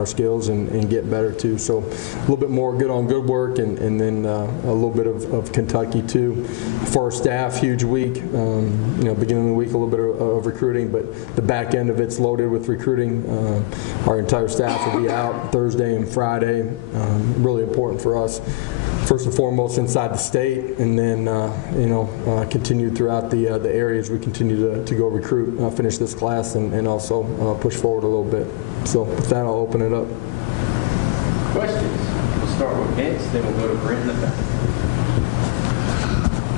our skills and get better too. So a little bit more good on good work, and then a little bit of Kentucky too. For our staff, huge week. Beginning of the week, a little bit of recruiting, but the back end of it's loaded with recruiting. Our entire staff will be out Thursday and Friday. Really important for us. First and foremost inside the state, and then continued throughout the areas we continue to go recruit, finish this class, and also push forward a little bit. So with that, I'll open it up. Questions? We'll start with Vince, then we'll go to Brent in the back.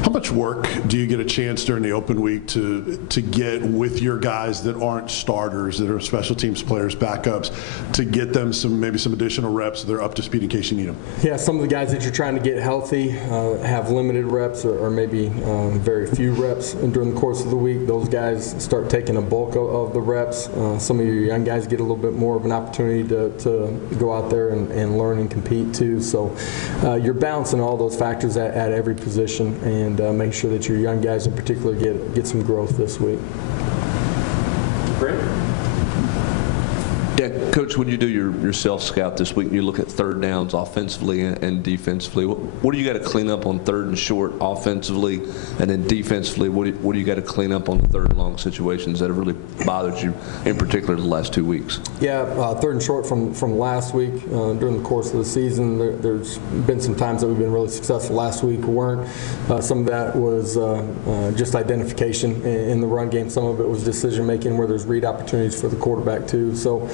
How much work do you get a chance during the open week to get with your guys that aren't starters, that are special teams players, backups, to get them maybe some additional reps so they're up to speed in case you need them? Yeah, some of the guys that you're trying to get healthy have limited reps or maybe very few reps during the course of the week. Those guys start taking a bulk of the reps. Some of your young guys get a little bit more of an opportunity to go out there and learn and compete too. So you're balancing all those factors at every position, and make sure that your young guys in particular get some growth this week. Brent? Yeah, Coach, when you do your self-scout this week, you look at third downs offensively and defensively. What do you got to clean up on third and short offensively, and then defensively, what do you got to clean up on the third and long situations that have really bothered you, in particular the last 2 weeks? Yeah, third and short from last week during the course of the season. There's been some times that we've been really successful. Last week we weren't. Some of that was just identification in the run game. Some of it was decision making where there's read opportunities for the quarterback too. So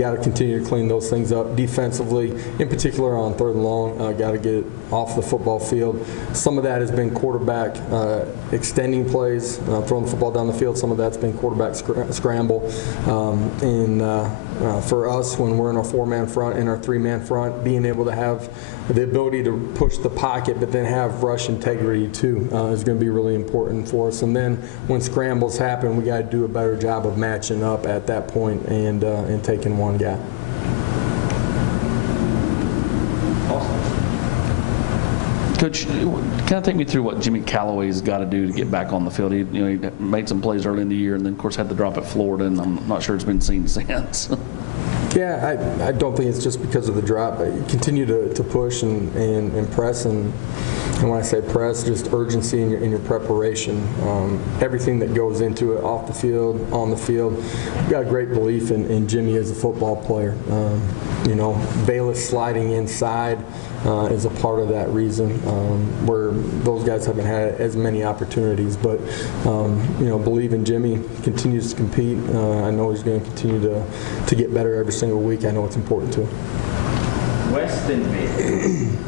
got to continue to clean those things up. Defensively, in particular on third and long, got to get it off the football field. Some of that has been quarterback extending plays, throwing the football down the field. Some of that's been quarterback scramble. For us, when we're in our four-man front and our three-man front, being able to have the ability to push the pocket but then have rush integrity too is going to be really important for us. And then when scrambles happen, we got to do a better job of matching up at that point and taking one guy. Coach, kind of take me through what Jimmy Callaway's got to do to get back on the field. He made some plays early in the year, and then of course had the drop at Florida, and I'm not sure it's been seen since. Yeah, I don't think it's just because of the drop. You continue to push and press, and when I say press, just urgency in your preparation. Everything that goes into it, off the field, on the field. We've got a great belief in Jimmy as a football player. Bayless sliding inside is a part of that reason, where those guys haven't had as many opportunities. But believe in Jimmy, continues to compete. I know he's going to continue to get better every single week. I know it's important too. Weston.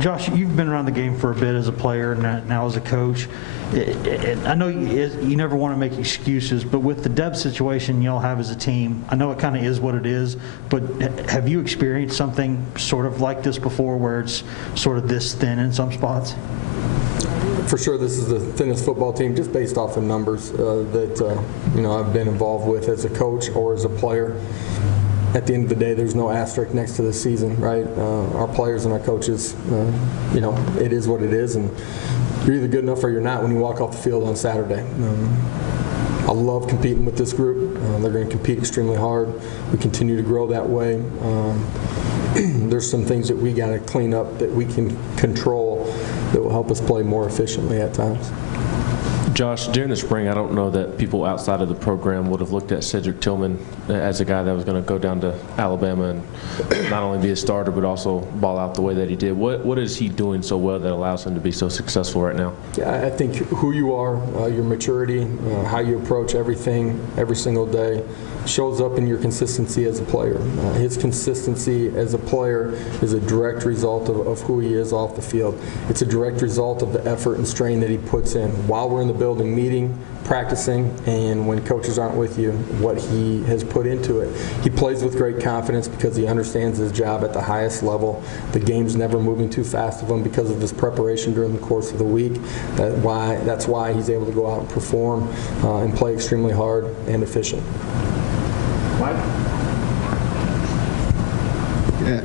Josh, you've been around the game for a bit as a player and now as a coach. I know you never want to make excuses, but with the depth situation y'all have as a team, I know it kind of is what it is, but have you experienced something sort of like this before where it's sort of this thin in some spots? For sure, this is the thinnest football team, just based off of numbers that I've been involved with as a coach or as a player. At the end of the day, there's no asterisk next to the season, right? Our players and our coaches, it is what it is, and you're either good enough or you're not when you walk off the field on Saturday. I love competing with this group. They're going to compete extremely hard. We continue to grow that way. There's some things that we got to clean up that we can control that will help us play more efficiently at times. Josh, during the spring, I don't know that people outside of the program would have looked at Cedric Tillman as a guy that was going to go down to Alabama and not only be a starter but also ball out the way that he did. What is he doing so well that allows him to be so successful right now? Yeah, I think who you are, your maturity, how you approach everything every single day shows up in your consistency as a player. His consistency as a player is a direct result of who he is off the field. It's a direct result of the effort and strain that he puts in while we're in the building meeting, practicing, and when coaches aren't with you, what he has put into it. He plays with great confidence because he understands his job at the highest level. The game's never moving too fast of him because of his preparation during the course of the week. That's why he's able to go out and perform and play extremely hard and efficient. Mike?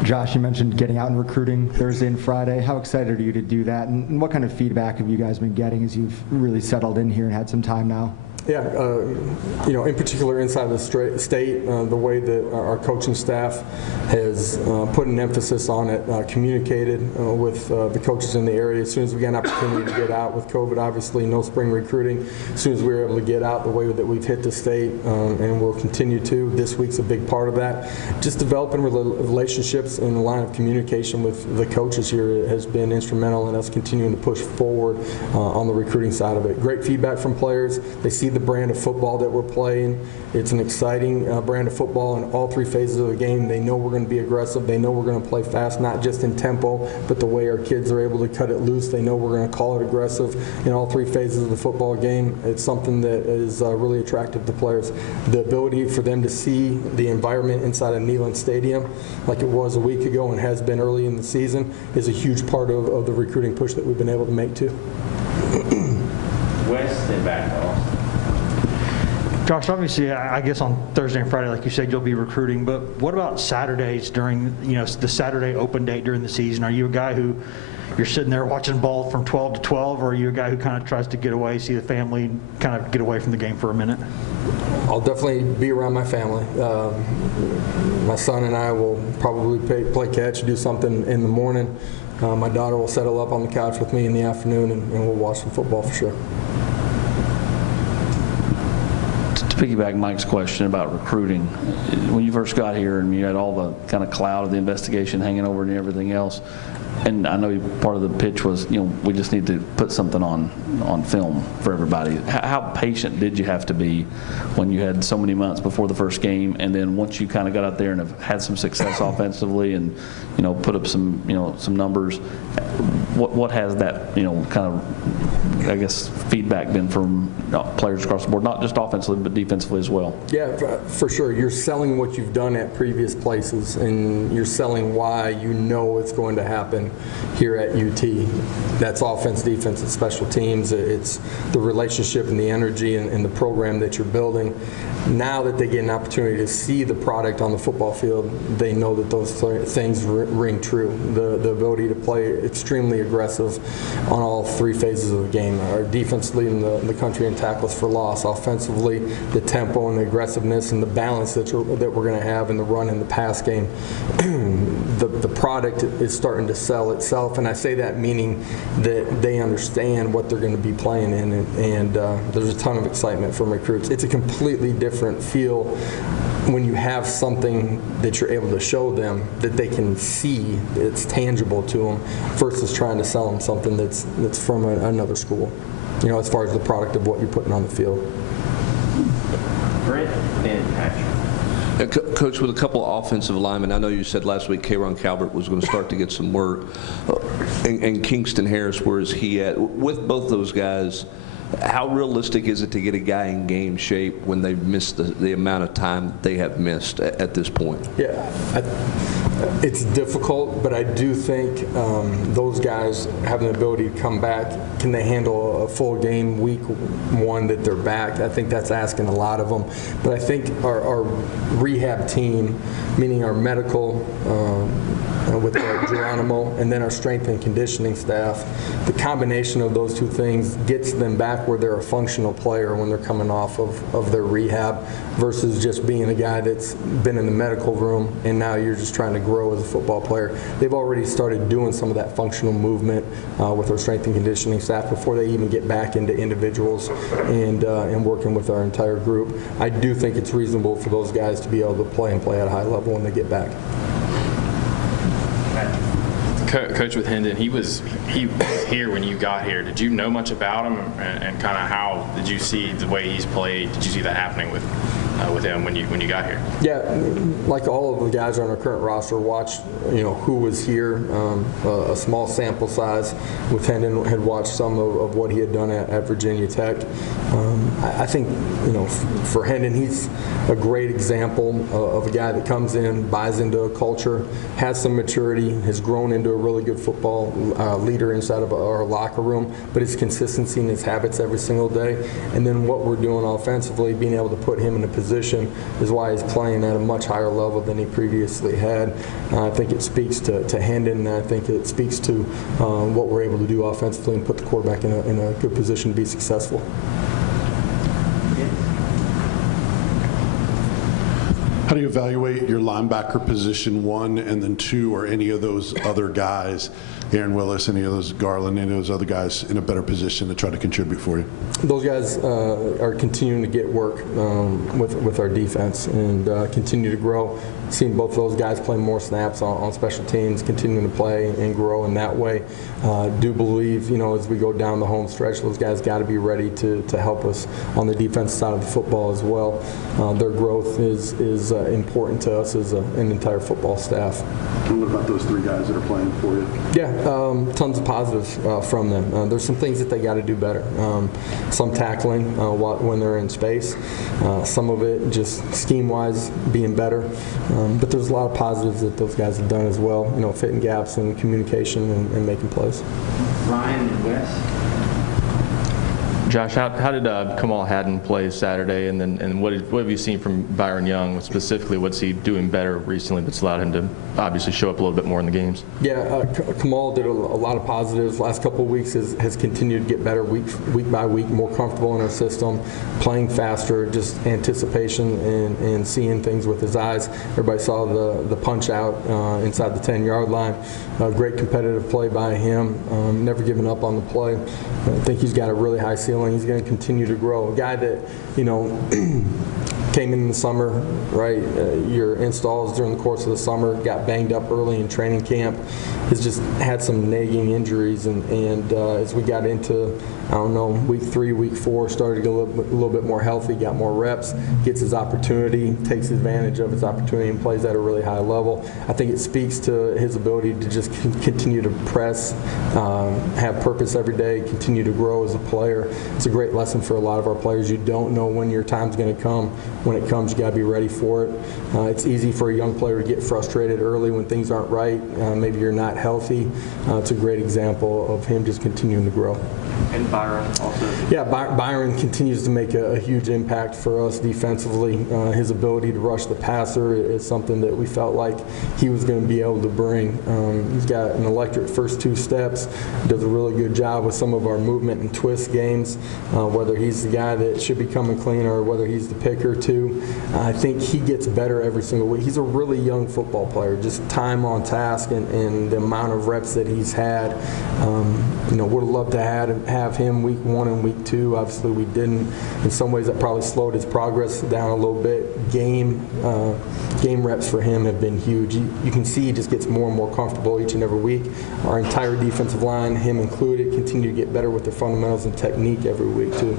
Josh, you mentioned getting out and recruiting Thursday and Friday. How excited are you to do that, and what kind of feedback have you guys been getting as you've really settled in here and had some time now? Yeah, in particular inside the state, the way that our coaching staff has put an emphasis on it, communicated with the coaches in the area. As soon as we got an opportunity to get out with COVID, obviously no spring recruiting, as soon as we were able to get out the way that we've hit the state, and we'll continue to, this week's a big part of that. Just developing relationships and the line of communication with the coaches here has been instrumental in us continuing to push forward on the recruiting side of it. Great feedback from players. They see the brand of football that we're playing. It's an exciting brand of football in all three phases of the game. They know we're going to be aggressive. They know we're going to play fast, not just in tempo, but the way our kids are able to cut it loose. They know we're going to call it aggressive in all three phases of the football game. It's something that is really attractive to players. The ability for them to see the environment inside of Neyland Stadium, like it was a week ago and has been early in the season, is a huge part of the recruiting push that we've been able to make too. West and back to Austin. Josh, obviously, I guess on Thursday and Friday, like you said, you'll be recruiting, but what about Saturdays during, the Saturday open date during the season? Are you a guy who you're sitting there watching ball from 12 to 12, or are you a guy who kind of tries to get away, see the family, kind of get away from the game for a minute? I'll definitely be around my family. My son and I will probably play catch, do something in the morning. My daughter will settle up on the couch with me in the afternoon, and we'll watch some football for sure. To piggyback Mike's question about recruiting, when you first got here and you had all the kind of cloud of the investigation hanging over and everything else, and I know part of the pitch was, we just need to put something on film for everybody. How patient did you have to be when you had so many months before the first game, and then once you kind of got out there and have had some success offensively and put up some some numbers? What has that kind of, I guess, feedback been from players across the board, not just offensively but defensively as well? Yeah, for sure. You're selling what you've done at previous places, and you're selling why it's going to happen here at UT. That's offense, defense, and special teams. It's the relationship and the energy and the program that you're building. Now that they get an opportunity to see the product on the football field, they know that those things ring true. The ability to play extremely aggressive on all three phases of the game. Our defense leading the country in tackles for loss. Offensively, the tempo and the aggressiveness and the balance that we're going to have in the run and the pass game. The product is starting to sell itself, and I say that meaning that they understand what they're going to be playing in, and there's a ton of excitement from recruits. It's a completely different feel when you have something that you're able to show them that they can see, it's tangible to them, versus trying to sell them something that's from another school, as far as the product of what you're putting on the field. Brent and Patrick. Coach, with a couple of offensive linemen, I know you said last week K'Ron Calvert was going to start to get some work, and Kingston Harris, where is he at? With both those guys, how realistic is it to get a guy in game shape when they've missed the amount of time they have missed at this point? Yeah, it's difficult, but I do think those guys have an ability to come back. Can they handle a full game week one that they're back? I think that's asking a lot of them. But I think our rehab team, meaning our medical, with Geronimo, and then our strength and conditioning staff, the combination of those two things gets them back where they're a functional player when they're coming off of their rehab, versus just being a guy that's been in the medical room and now you're just trying to grow as a football player. They've already started doing some of that functional movement with our strength and conditioning staff before they even get back into individuals and working with our entire group. I do think it's reasonable for those guys to be able to play at a high level when they get back. Coach with Hendon, he was here when you got here. Did you know much about him, and kind of how did you see the way he's played? Did you see that happening with him when you got here? Yeah, like all of the guys on our current roster, watched who was here. A small sample size with Hendon, had watched some of what he had done at Virginia Tech. I think for Hendon, he's a great example of a guy that comes in, buys into a culture, has some maturity, has grown into a really good football leader inside of our locker room, but his consistency and his habits every single day. And then what we're doing offensively, being able to put him in a position is why he's playing at a much higher level than he previously had. I think it speaks to Hendon, and I think it speaks to what we're able to do offensively and put the quarterback in a good position to be successful. How do you evaluate your linebacker position, 1, and then 2, or any of those other guys, Aaron Willis, any of those Garland, any of those other guys in a better position to try to contribute for you? Those guys are continuing to get work with our defense and continue to grow. Seeing both of those guys play more snaps on special teams, continuing to play and grow in that way. Do believe, as we go down the home stretch, those guys got to be ready to help us on the defense side of the football as well. Their growth is important to us as an entire football staff. And what about those 3 guys that are playing for you? Yeah, tons of positives from them. There's some things that they got to do better. Some tackling when they're in space. Some of it just scheme-wise being better. But there's a lot of positives that those guys have done as well. Fitting gaps in communication and making plays. Ryan and Wes. Josh, how did Kamal Haddon play Saturday, and what have you seen from Byron Young specifically? What's he doing better recently that's allowed him to obviously show up a little bit more in the games? Yeah, Kamal did a lot of positives. Last couple of weeks has continued to get better week by week, more comfortable in our system, playing faster, just anticipation and seeing things with his eyes. Everybody saw the punch out inside the 10-yard line. Great competitive play by him, never giving up on the play. I think he's got a really high ceiling. He's going to continue to grow. A guy that, came in the summer, right? Your installs during the course of the summer, got banged up early in training camp, has just had some nagging injuries, and as we got into, week 3, week 4, started to get a little bit more healthy, got more reps, gets his opportunity, takes advantage of his opportunity, and plays at a really high level. I think it speaks to his ability to just continue to press, have purpose every day, continue to grow as a player. It's a great lesson for a lot of our players. You don't know when your time's going to come. When it comes, you got to be ready for it. It's easy for a young player to get frustrated early when things aren't right. Maybe you're not healthy. It's a great example of him just continuing to grow. And Byron also. Yeah, Byron continues to make a huge impact for us defensively. His ability to rush the passer is something that we felt like he was going to be able to bring. He's got an electric first 2 steps, does a really good job with some of our movement and twist games, whether he's the guy that should be coming clean or whether he's the picker too. I think he gets better every single week. He's a really young football player, just time on task and the amount of reps that he's had. Would have loved to have him week 1 and week 2. Obviously, we didn't. In some ways, that probably slowed his progress down a little bit. Game reps for him have been huge. You can see he just gets more and more comfortable each and every week. Our entire defensive line, him included, continue to get better with their fundamentals and technique every week too.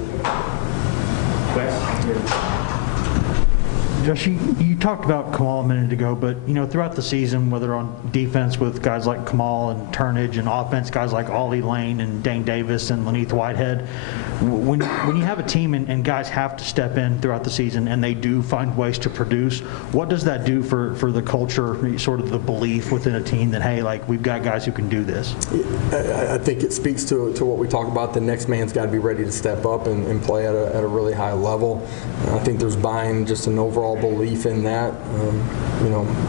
Josh, you talked about Kamal a minute ago, but throughout the season, whether on defense with guys like Kamal and Turnage, and offense guys like Ollie Lane and Dane Davis and Laneith Whitehead, when you have a team and guys have to step in throughout the season and they do find ways to produce, what does that do for the culture, sort of the belief within a team that, hey, like, we've got guys who can do this? I think it speaks to what we talk about. The next man's got to be ready to step up and play at a really high level. I think there's buying, just an overall belief in that.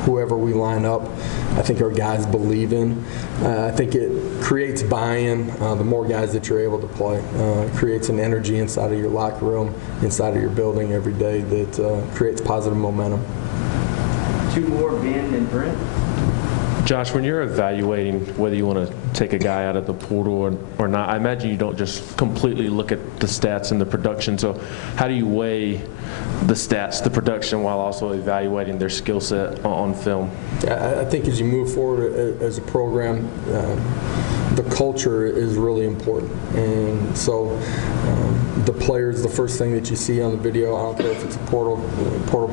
Whoever we line up, I think our guys believe in. I think it creates buy-in. The more guys that you're able to play, creates an energy inside of your locker room, inside of your building every day that creates positive momentum. 2 more, Ben and Brent. Josh, when you're evaluating whether you want to take a guy out of the portal or not, I imagine you don't just completely look at the stats and the production. So how do you weigh the stats, the production, while also evaluating their skill set on film? I think as you move forward as a program, the culture is really important. And so the players, the first thing that you see on the video, I don't care if it's a portal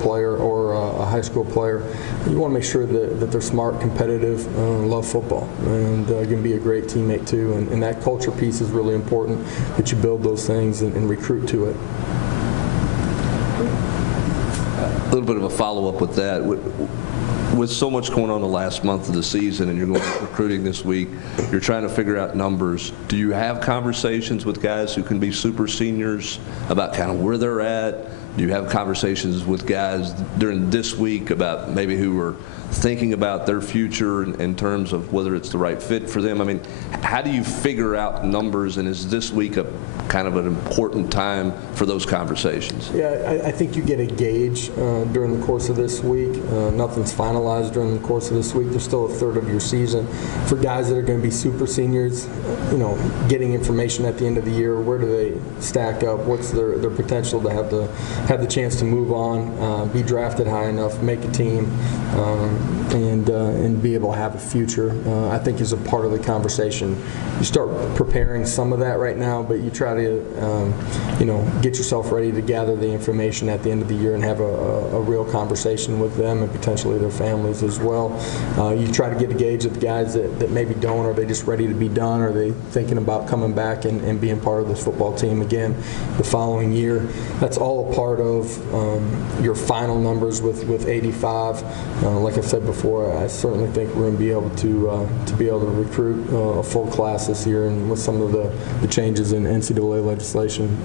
player or a high school player, you want to make sure that they're smart, competitive, love football, and can be a great teammate too. And that culture piece is really important, that you build those things and recruit to it. A little bit of a follow-up with that. With so much going on the last month of the season and you're going to recruiting this week, you're trying to figure out numbers. Do you have conversations with guys who can be super seniors about kind of where they're at, Do you have conversations with guys during this week about maybe who are thinking about their future in terms of whether it's the right fit for them? I mean, how do you figure out numbers, and is this week a kind of an important time for those conversations? Yeah, I think you get a gauge during the course of this week. Nothing's finalized during the course of this week. There's still a third of your season. For guys that are going to be super seniors, getting information at the end of the year, where do they stack up? What's their potential to have the chance to move on, be drafted high enough, make a team, and be able to have a future, I think is a part of the conversation. You start preparing some of that right now, but you try to, get yourself ready to gather the information at the end of the year and have a real conversation with them and potentially their families as well. You try to get a gauge of the guys that maybe don't. Are they just ready to be done? Are they thinking about coming back and being part of this football team again the following year? That's all a part of your final numbers with 85. Like I've said before, I certainly think we're going to be able to recruit a full class this year, and with some of the changes in NCAA legislation,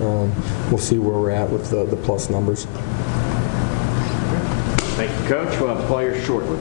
we'll see where we're at with the plus numbers. Thank you, Coach. We'll have players shortly.